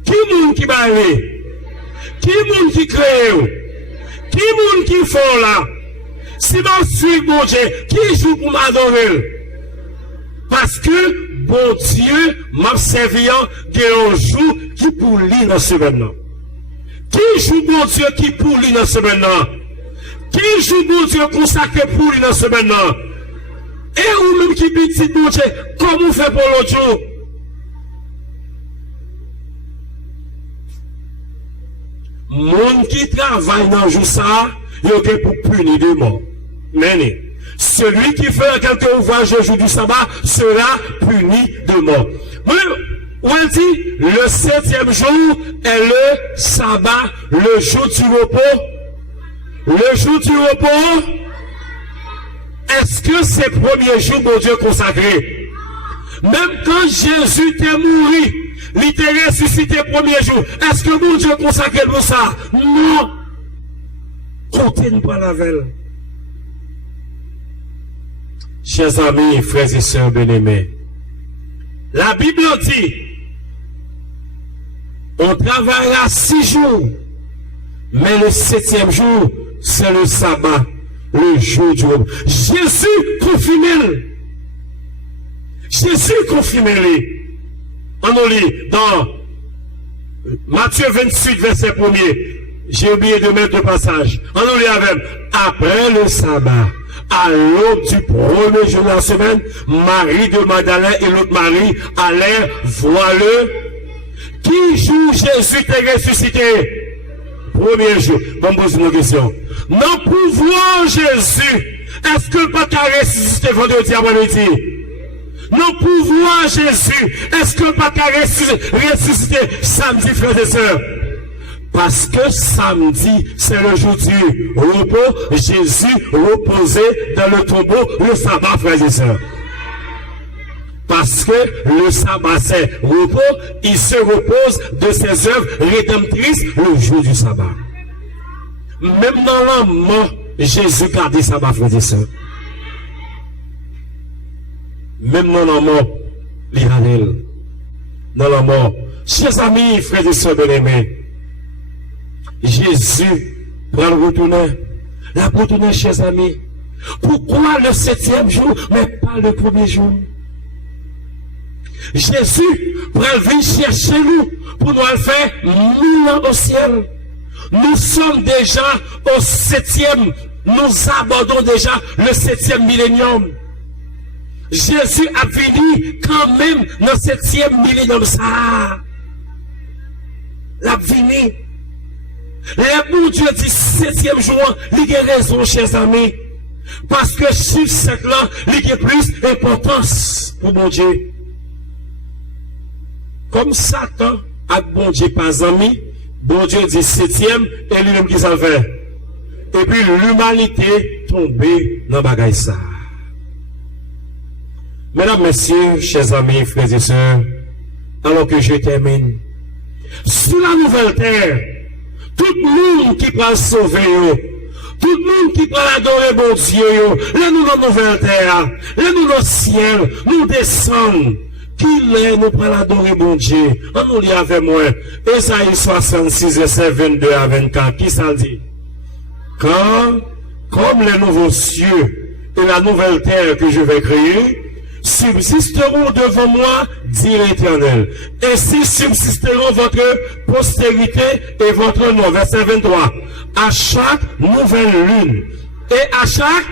Qui moun qui va aller? Qui moun qui crée? Qui moun qui font là? Si je suis bon Dieu, qui joue pour m'adorer? Parce que bon Dieu m'a servi un jour qui pour lui dans ce maintenant. Qui joue bon Dieu qui pour lui dans ce maintenant? Qui joue bon Dieu consacré pour lui dans ce maintenant? Et ou même qui petit bon Dieu, comment on fait pour l'autre jour? Moun qui travaille dans le jour ça, il y a pour punir de mort. Mais celui qui fait quelque ouvrage le jour du sabbat sera puni de mort. On dit, le 7e jour est le sabbat, le jour du repos. Le jour du repos, est-ce que c'est le premier jour, mon Dieu, consacré? Même quand Jésus t'est mouru, il était ressuscité le premier jour. Est-ce que mon Dieu consacré pour ça? Non. Comptez-nous pas la veille. Chers amis, frères et sœurs bien-aimés, la Bible dit, on travaillera 6 jours, mais le 7e jour, c'est le sabbat, le jour du repos. Jésus confirme. Jésus confirme. On nous lit dans Matthieu 28, verset 1er. J'ai oublié de mettre le passage. On nous lit avec. Après le sabbat, à l'aube du premier jour de la semaine, Marie de Magdalene et l'autre Marie allèrent voir le qui jour Jésus est ressuscité. Premier jour. Bon, pose une question. Non, pouvoir Jésus, est-ce que le papa a ressuscité vendredi après-midi? Non, pouvoir Jésus, est-ce que le papa a ressuscité samedi, frères et sœurs? Parce que samedi, c'est le jour du repos. Jésus reposait dans le tombeau le sabbat, frères et sœurs. Parce que le sabbat, c'est repos. Il se repose de ses œuvres rédemptrices le jour du sabbat. Même dans la mort, Jésus gardait sabbat, frères et sœurs. Même dans la mort, il allait dans la mort. Chers amis, frères et sœurs bien-aimés, Jésus va le retourner. La retourner, chers amis. Pourquoi le 7e jour, mais pas le premier jour? Jésus va venir chercher nous pour nous faire 1000 ans au ciel. Nous sommes déjà au 7e, nous abordons déjà le 7e millénium. Jésus a fini quand même dans le 7e millénium. Ça, l'a fini. Le bon Dieu dit 7e jour, il a raison, chers amis. Parce que chiffre 7 là, il a plus d'importance pour mon Dieu. Comme Satan a bon Dieu pas ami, bon Dieu dit 7e et lui-même qui s'en fait. Et puis l'humanité tombée dans le bagaille ça. Mesdames, messieurs, chers amis, frères et sœurs, alors que je termine, sur la nouvelle terre, tout le monde qui va sauver, tout le monde qui va adorer mon Dieu, là nous dans la nouvelle terre, là nous dans le ciel, nous descendons. Qui l'est, nous pour adorer mon Dieu. On nous lit avec moi. Esaïe 66, verset 22 à 24. Qui ça dit? Quand, comme les nouveaux cieux et la nouvelle terre que je vais créer, subsisteront devant moi, dit l'Éternel. Ainsi subsisteront votre postérité et votre nom. Verset 23. À chaque nouvelle lune. Et à chaque,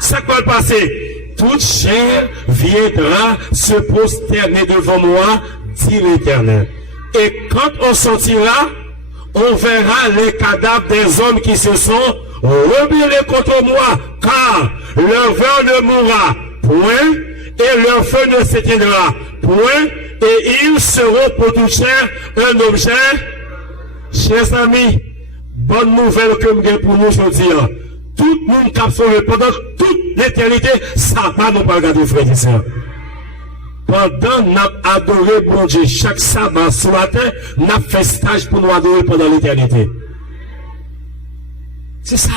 ça va passer. Toute chair viendra se prosterner devant moi, dit l'Éternel. Et quand on sortira, on verra les cadavres des hommes qui se sont rebellés contre moi, car leur vin ne mourra point, et leur feu ne s'éteindra point, et ils seront pour toute chair un objet. Chers amis, bonne nouvelle que j'ai pour nous aujourd'hui. Tout le monde qui a sauvé pendant toute l'éternité, ça va nous pas regarder, frères et sœurs. pendant nous adoré bon Dieu chaque sabbat ce matin, nous fait stage pour nous adorer pendant l'éternité. C'est ça.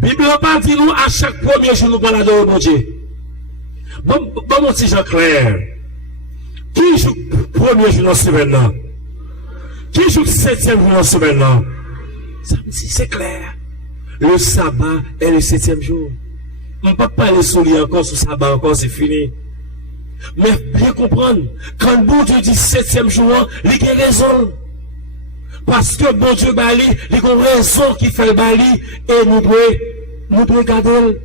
Bible n'a pas dit nous à chaque premier jour nous allons adorer bon Dieu. Bon, mon petit Jean clair. Qui joue premier jour dans la semaine là? Qui joue 7e jour dans la semaine là? Samedi, c'est clair. Le sabbat est le 7e jour. On ne peut pas aller sur lui encore, sur le sabbat encore, c'est fini. Mais bien comprendre, quand bon Dieu dit 7e jour, il a raison. Parce que bon Dieu bali, il a une raison qui fait le bali, et nous devons garder.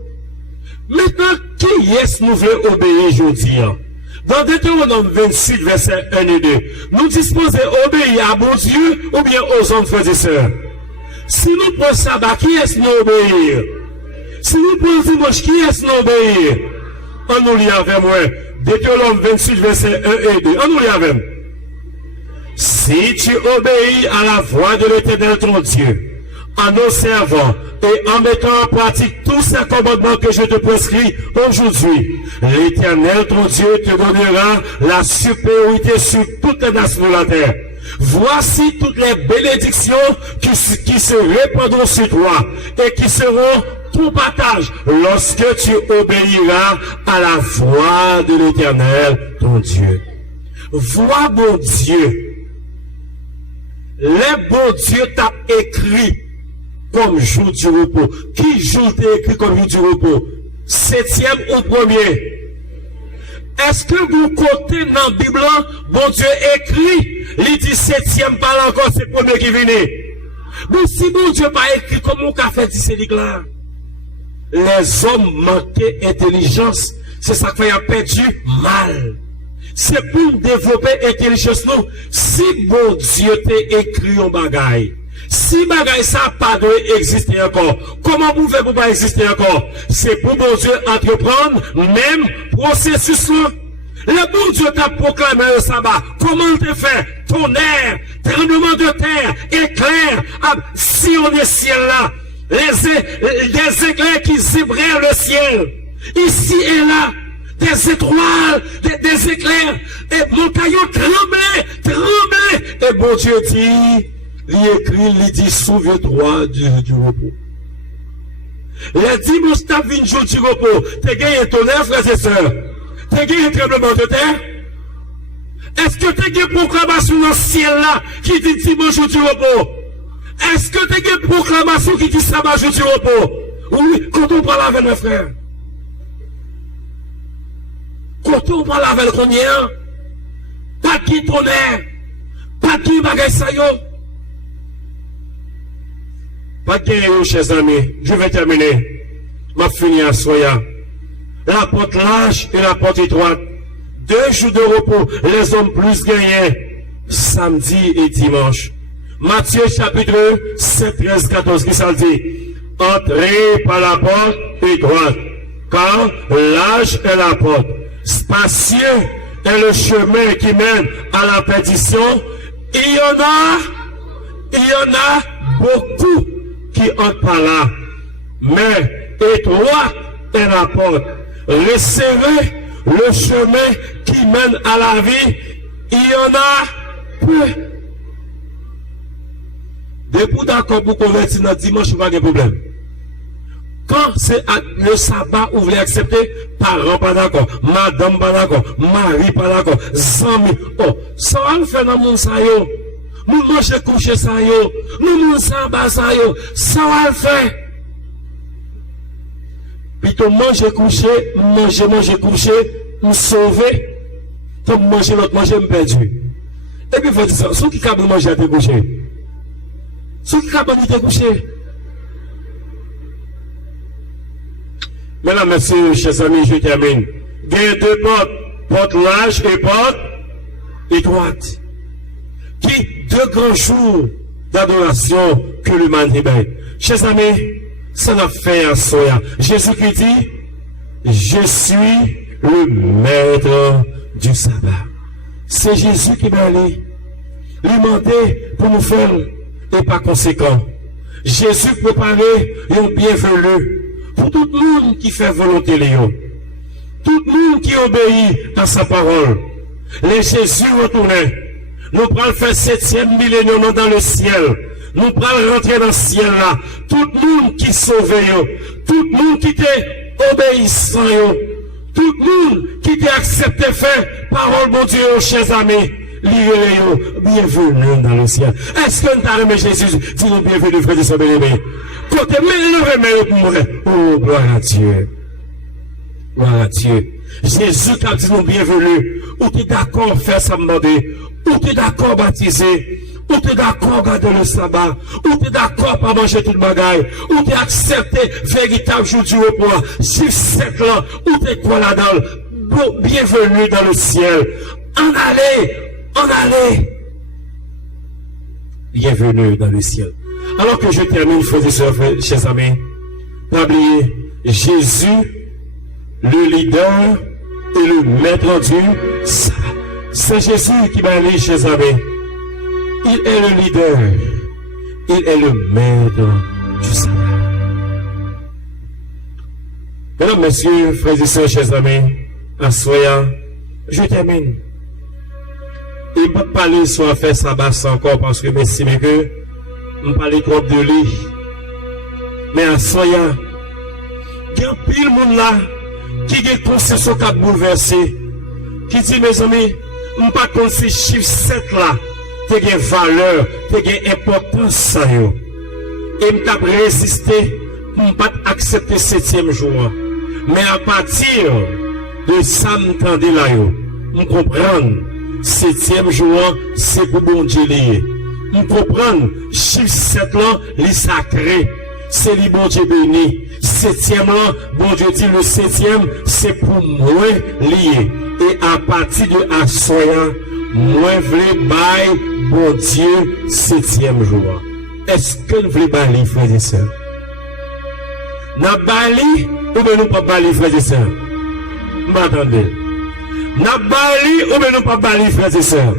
Maintenant, qui est-ce que nous voulons obéir aujourd'hui? Dans Deutéronome 28, versets 1 et 2, nous disposons obéir à bon Dieu ou bien aux hommes, frères et sœurs. Si nous prenons sabbat, qui est-ce nous obéir? Si nous prenons dimanche, qui est-ce nous obéir? On nous lit avec moi. Deutéronome 28, versets 1 et 2. On nous lit avec moi. Si tu obéis à la voix de l'Éternel ton Dieu, en observant et en mettant en pratique tous ces commandements que je te prescris aujourd'hui, l'Éternel ton Dieu te donnera la supériorité sur toutes les nations de la terre. Voici toutes les bénédictions qui se répandront sur toi et qui seront ton partage lorsque tu obéiras à la voix de l'Éternel ton Dieu. Vois mon Dieu. Les bons dieux t'a écrit comme jour du repos. Qui jour t'a écrit comme jour du repos? 7e ou 1er? Est-ce que vous côté dans la Bible, bon Dieu écrit, il dit 7e par encore, c'est 1er qui venait. Mais si bon Dieu pas écrit, comment on a fait dit là? Les hommes manquaient d'intelligence. C'est ça qui a perdu mal. C'est pour développer l'intelligence, nous. Si bon Dieu t'a écrit un bagaille, si bagaille ça pas doit exister encore, comment pouvez-vous pas exister encore? C'est pour bon Dieu entreprendre même processus-là. Le bon Dieu t'a proclamé le sabbat. Comment te fait? Tonnerre, tremblement de terre, éclair, si on est ciel là, les éclairs qui vibrèrent le ciel, ici et là, des étoiles, des éclairs, et mon caillou tremblait, et bon Dieu dit, il écrit, il dit, souviens-toi du repos. Les dimanches, t'as vu une jour du repos, t'as gagné tonnerre, frères et sœurs, t'as gagné tremblement de terre. Est-ce que t'as gagné proclamation dans le ciel là, qui dit dimanche jour du repos? Est-ce que t'as gagné proclamation qui dit sabbat jour du repos? Oui, quand on parle avec mes frères. Quand on parle avec le cognien, pas qui tonnerre, pas qui bagay sa yo. Pas qui yo, chers amis, je vais terminer. Ma fini à soya. La porte large et la porte étroite. 2 jours de repos, les hommes plus gagnés, samedi et dimanche. Matthieu chapitre 7, 13, 14, qui ça dit? Entrez par la porte étroite, car large est la porte. Spacieux est le chemin qui mène à la perdition. Il y en a beaucoup qui entrent par là. Mais étroite est la porte. Resserrez le chemin qui mène à la vie. Il y en a peu. Depuis d'accord pour convertir dans dimanche, pas de problème. Quand c'est le sabbat, vous voulez accepter, parents pas d'accord, madame pas d'accord, mari pas d'accord, zami, oh, ça va le faire dans mon sayo. Nous manger coucher sayo, nous manger sabbat sayo, ça va le faire. Plutôt manger coucher, manger coucher, nous sauver, pour manger l'autre, manger me perdu. Et puis vous dites ça, ceux qui capable manger à te coucher. Ceux qui capable de te coucher. Mesdames, messieurs, chers amis, je termine. Il y a 2 portes, porte large et porte étroite. Qui 2 grands jours d'adoration que l'humanité. Chers amis, ça n'a fait un soya. Jésus qui dit, je suis le maître du sabbat. C'est Jésus qui m'a allé. L'humanité pour nous faire et par conséquent. Jésus préparait un bienvenu pour tout le monde qui fait volonté Léon. Tout le monde qui obéit à sa parole. Les Jésus retournait. Nous prenons faire 7e millénium dans le ciel. Nous prenons rentrer dans le ciel là. Tout le monde qui sauve, tout le monde qui était obéissant, tout le monde qui était accepté faire parole mon Dieu, chers amis. Bienvenue dans le ciel. Est-ce que nous avons aimé Jésus? Dis-nous bienvenue, frère de bien-aimé. Côté, mais le remède pour moi. Oh, gloire à Dieu. Gloire à Dieu. Jésus t'a dit nous bienvenue. Ou tu es d'accord faire ça demander? Ou tu es d'accord baptiser? Ou tu es d'accord garder le sabbat? Ou tu es d'accord pas manger toute bagaille? Ou tu es accepté véritable jour du repos? Chiffre 7 là, ou tu es quoi là-dedans? Bienvenue dans le ciel. En allez. Bienvenue dans le ciel. Alors que je termine, frères et sœurs, chers amis, n'oubliez, Jésus, le leader et le maître du sabbat. C'est Jésus qui m'a dit, chers amis. Il est le leader. Il est le maître du sabbat. Mesdames, messieurs, frères et sœurs, chers amis, assoyez, je termine. Il ne peut pas parler sur l'affaire sabbat encore parce que merci, mais que on parle trop de lui. Mais assoyez, il y a un pile monde là qui a une conscience qui a bouleversé, qui dit, mes amis, on ne pas contre ces chiffres 7 là. Tu as valeur, tu as importance. Et je t'ai résisté pour ne pas accepter le 7e jour. Mais à partir de ça, je là, je comprends. 7e jour, c'est pour bon Dieu lié. Je comprends. Chiffre 7 là, les sacré. C'est le bon Dieu béni. 7e là, bon Dieu dit le 7e, c'est pour moi lié. Et à partir de Assoya, moi, je veux bailler, bon Dieu, 7e jour. Est-ce que nous voulons bailler, frères et sœurs? Nous bailler ou bien nous pas bailler, frères et sœurs? M'attendez. Nous bailler ou bien nous pas bailler, frères et sœurs?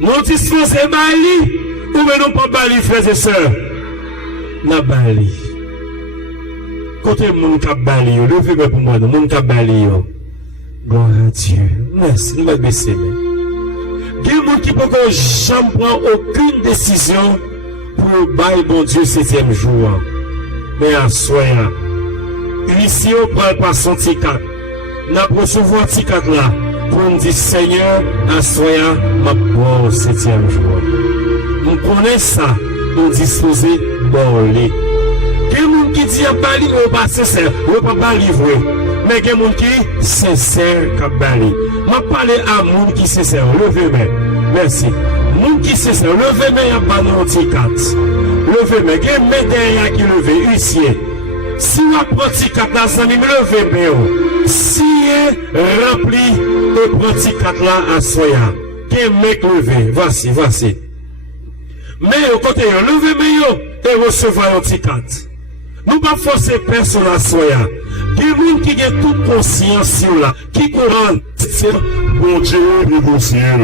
Nous disposons bailler ou bien nous pas bailler, frères et sœurs? Nous bailler. Côté le monde qui a baillé, levez-moi pour moi, le monde qui a baillé. Gloire à Dieu. Merci, nous allons baisser. Il y a des gens qui ne peuvent jamais prendre aucune décision pour bailler bon Dieu 7e jour. Mais à soi, ici, on prend pas son ticket. Nous recevons un ticket là pour nous dire Seigneur, à soi, ma bonne 7e jour. Nous connaissons ça, nous disposons de les. Il y a des gens qui disent que nous ne pas sincère, nous ne pas pas livrer. Mais il y a des gens qui sont sincères qui bali. Je parle à gens qui sont sincères. Levez-moi. Merci. Les gens qui sont sincères. Levez-moi, il y a pas de ticket. Levez-moi. Il y a des médailles qui levez, huissier. Si vous avez un ticket là, ça me levez-moi. Si vous rempli de prendre ticket là à Soya, il y a un mec levé. Voici. Mais au côté, levez-moi et recevez un ticket. Nous ne pouvons pas forcer personne à Soya. Il y a des gens qui ont toute conscience là, qui courent. Bon Dieu, le ciel,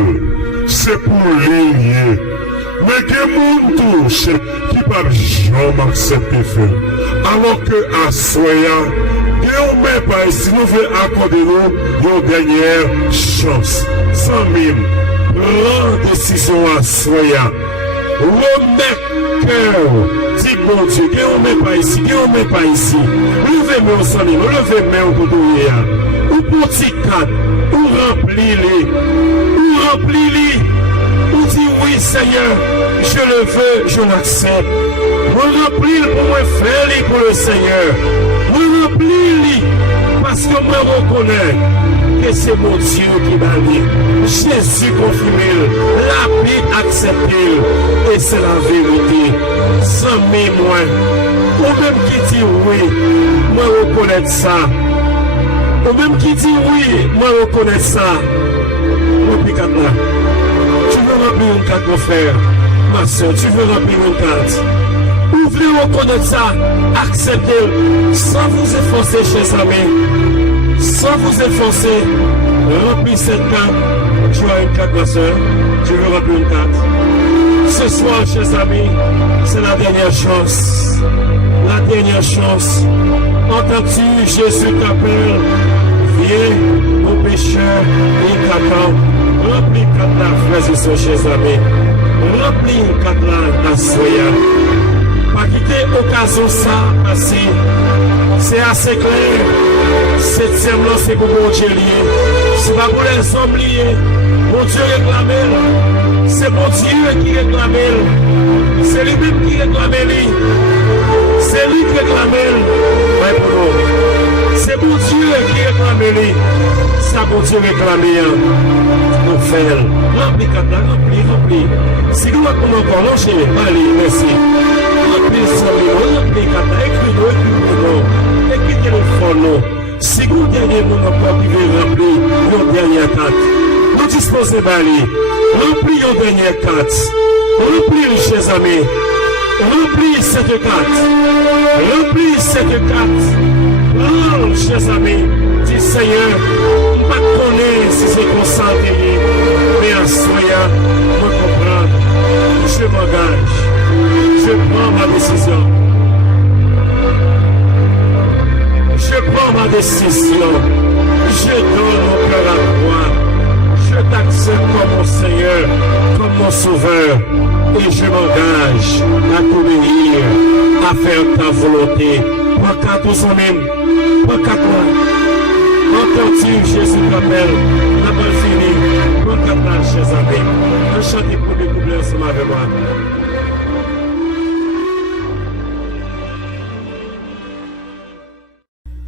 c'est pour les. Mais il y a des gens touchés qui ne peuvent jamais accepter faire. Alors que à Soya, il y a même pas ici, nous voulons accorder nous une dernière chance. Sans même, prends décision à Soya. Remettre cœur. Dis bon Dieu, que on met pas ici, Levez-moi au soleil, levez-moi au couteau. Ou pour ticket, ou remplis-les, ou dis oui Seigneur, je le veux, je l'accepte. Ou remplis pour moi faire pour le Seigneur. Ou remplis-les, parce que moi reconnais que c'est mon Dieu qui m'a dit. Jésus confirme, la Bible accepte, et c'est la vérité. Sans mémoire, ou même qui dit oui, moi reconnais ça. Ou même qui dit oui, moi reconnais ça. Tu veux remplir une carte, mon frère, ma soeur, tu veux remplir une carte. Vous voulez reconnaître ça, acceptez-le, sans vous efforcer, chers amis, sans vous efforcer, remplis cette carte. Tu as une carte, ma soeur, tu veux remplir une carte. Ce soir, chers amis, c'est la dernière chance. La dernière chance. Entends-tu, Jésus t'appelle, viens aux pécheurs, il t'attend. Remplis Katla, frères et sœurs, chers amis. Remplis Katla, Nasoya. Pas quitter occasion ça, assez. C'est assez clair. Septième là, c'est pour mon Dieu lié. C'est pas pour les hommes liés. Mon Dieu réclame. C'est mon Dieu qui réclame. C'est lui-même qui réclame. C'est lui qui réclame. Ouais, pour nous. C'est mon Dieu qui réclame. Ça, mon Dieu réclame. Nous faisons. Remplis, Katla, remplis. Si nous avons encore lâché, allez, merci. Remplis, Katla, écris-nous. Écris téléphone. Si vous dernier monde encore qui veut remplir nos dernières cartes, nous disposons d'aller. Remplis nos dernières cartes. Remplis, chers amis. Remplis cette carte. Remplis cette carte. Oh, chers amis, dis Seigneur, je ne connais pas si c'est consenté, mais en soyant, me comprendre. Je m'engage. Je prends ma décision. Je prends ma décision. Je donne mon cœur à toi. Je t'accepte comme mon Seigneur, comme mon Sauveur. Et je m'engage à t'obéir, à faire ta volonté. Pas qu'à tous en même. Pas qu'à toi. Entends-tu, Jésus t'appelle. La balle finie. Pas qu'à toi, chers amis. On chante pour découvrir ensemble avec moi.